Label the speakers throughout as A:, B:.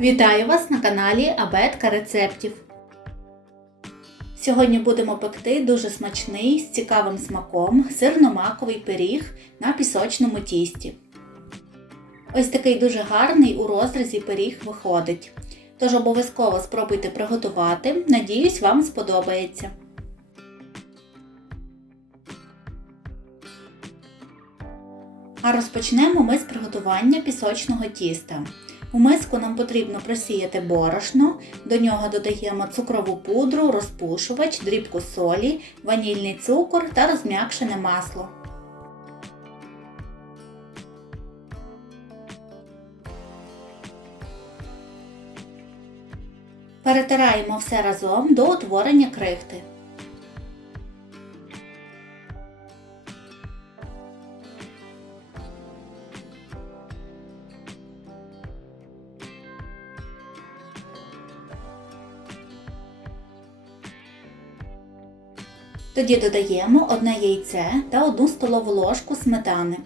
A: Вітаю вас на каналі Абетка рецептів. Сьогодні будемо пекти дуже смачний з цікавим смаком сирно-маковий пиріг на пісочному тісті. Ось такий дуже гарний у розрізі пиріг виходить. Тож обов'язково спробуйте приготувати. Надіюсь, вам сподобається. А розпочнемо ми з приготування пісочного тіста. У миску нам потрібно просіяти борошно, до нього додаємо цукрову пудру, розпушувач, дрібку солі, ванільний цукор та розм'якшене масло. Перетираємо все разом до утворення крихти. Тоді додаємо одне яйце та одну столову ложку сметани.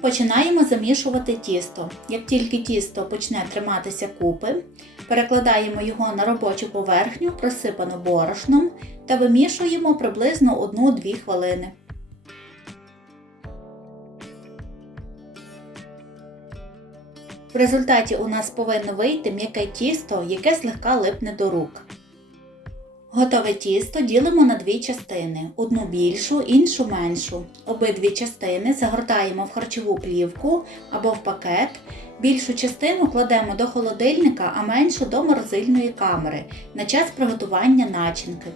A: Починаємо замішувати тісто. Як тільки тісто почне триматися купи, перекладаємо його на робочу поверхню, просипану борошном та вимішуємо приблизно 1-2 хвилини. В результаті у нас повинно вийти м'яке тісто, яке злегка липне до рук. Готове тісто ділимо на дві частини: одну більшу, іншу меншу. Обидві частини загортаємо в харчову плівку або в пакет. Більшу частину кладемо до холодильника, а меншу до морозильної камери на час приготування начинки.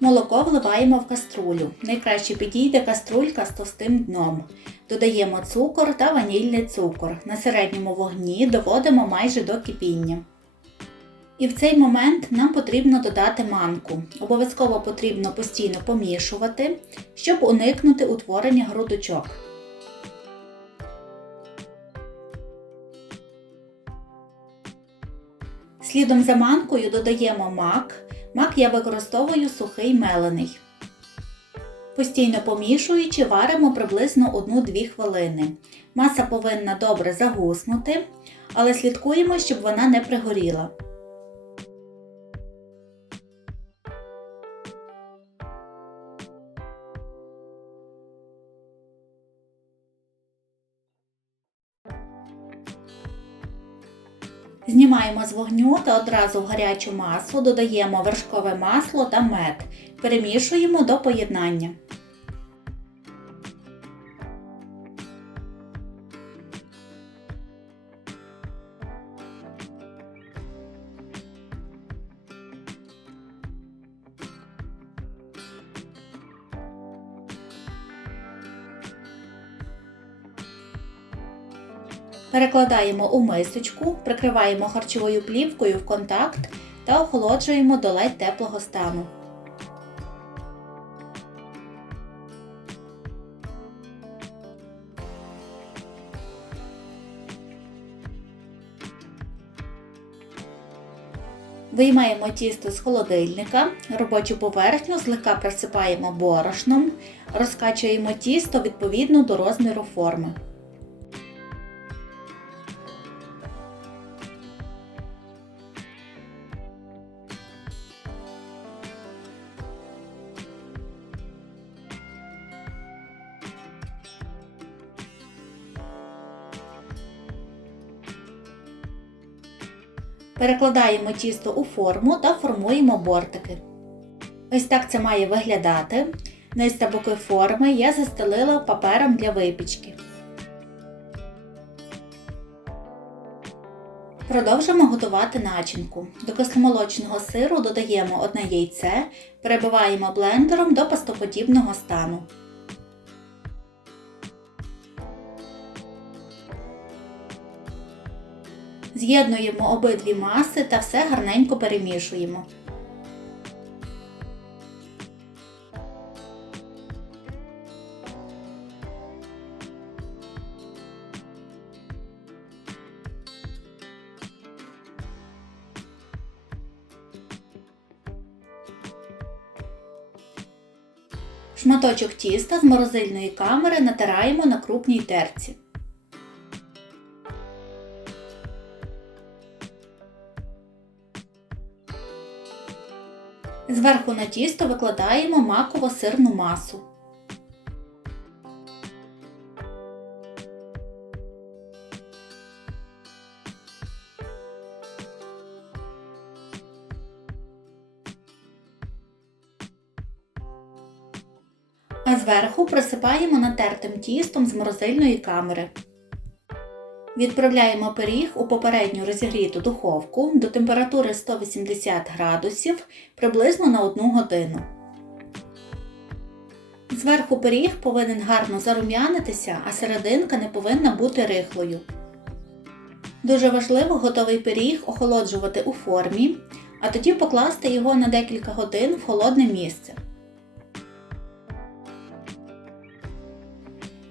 A: Молоко вливаємо в каструлю. Найкраще підійде каструлька з товстим дном. Додаємо цукор та ванільний цукор. На середньому вогні доводимо майже до кипіння. І в цей момент нам потрібно додати манку. Обов'язково потрібно постійно помішувати, щоб уникнути утворення грудочок. Слідом за манкою додаємо мак. Мак я використовую сухий мелений. Постійно помішуючи, варимо приблизно 1-2 хвилини. Маса повинна добре загуснути, але слідкуємо, щоб вона не пригоріла. Знімаємо з вогню та одразу в гарячу масу додаємо вершкове масло та мед. Перемішуємо до поєднання. Перекладаємо у мисочку, прикриваємо харчовою плівкою в контакт та охолоджуємо до ледь теплого стану. Виймаємо тісто з холодильника, робочу поверхню злегка присипаємо борошном, розкачуємо тісто відповідно до розміру форми. Перекладаємо тісто у форму та формуємо бортики. Ось так це має виглядати. Низ та боки форми я застелила папером для випічки. Продовжимо готувати начинку. До кисломолочного сиру додаємо одне яйце, перебиваємо блендером до пастоподібного стану. З'єднуємо обидві маси та все гарненько перемішуємо. Шматочок тіста з морозильної камери натираємо на крупній терці. Зверху на тісто викладаємо маково-сирну масу. А зверху присипаємо натертим тістом з морозильної камери. Відправляємо пиріг у попередньо розігріту духовку до температури 180 градусів приблизно на 1 годину. Зверху пиріг повинен гарно зарум'янитися, а серединка не повинна бути рихлою. Дуже важливо готовий пиріг охолоджувати у формі, а тоді покласти його на декілька годин в холодне місце.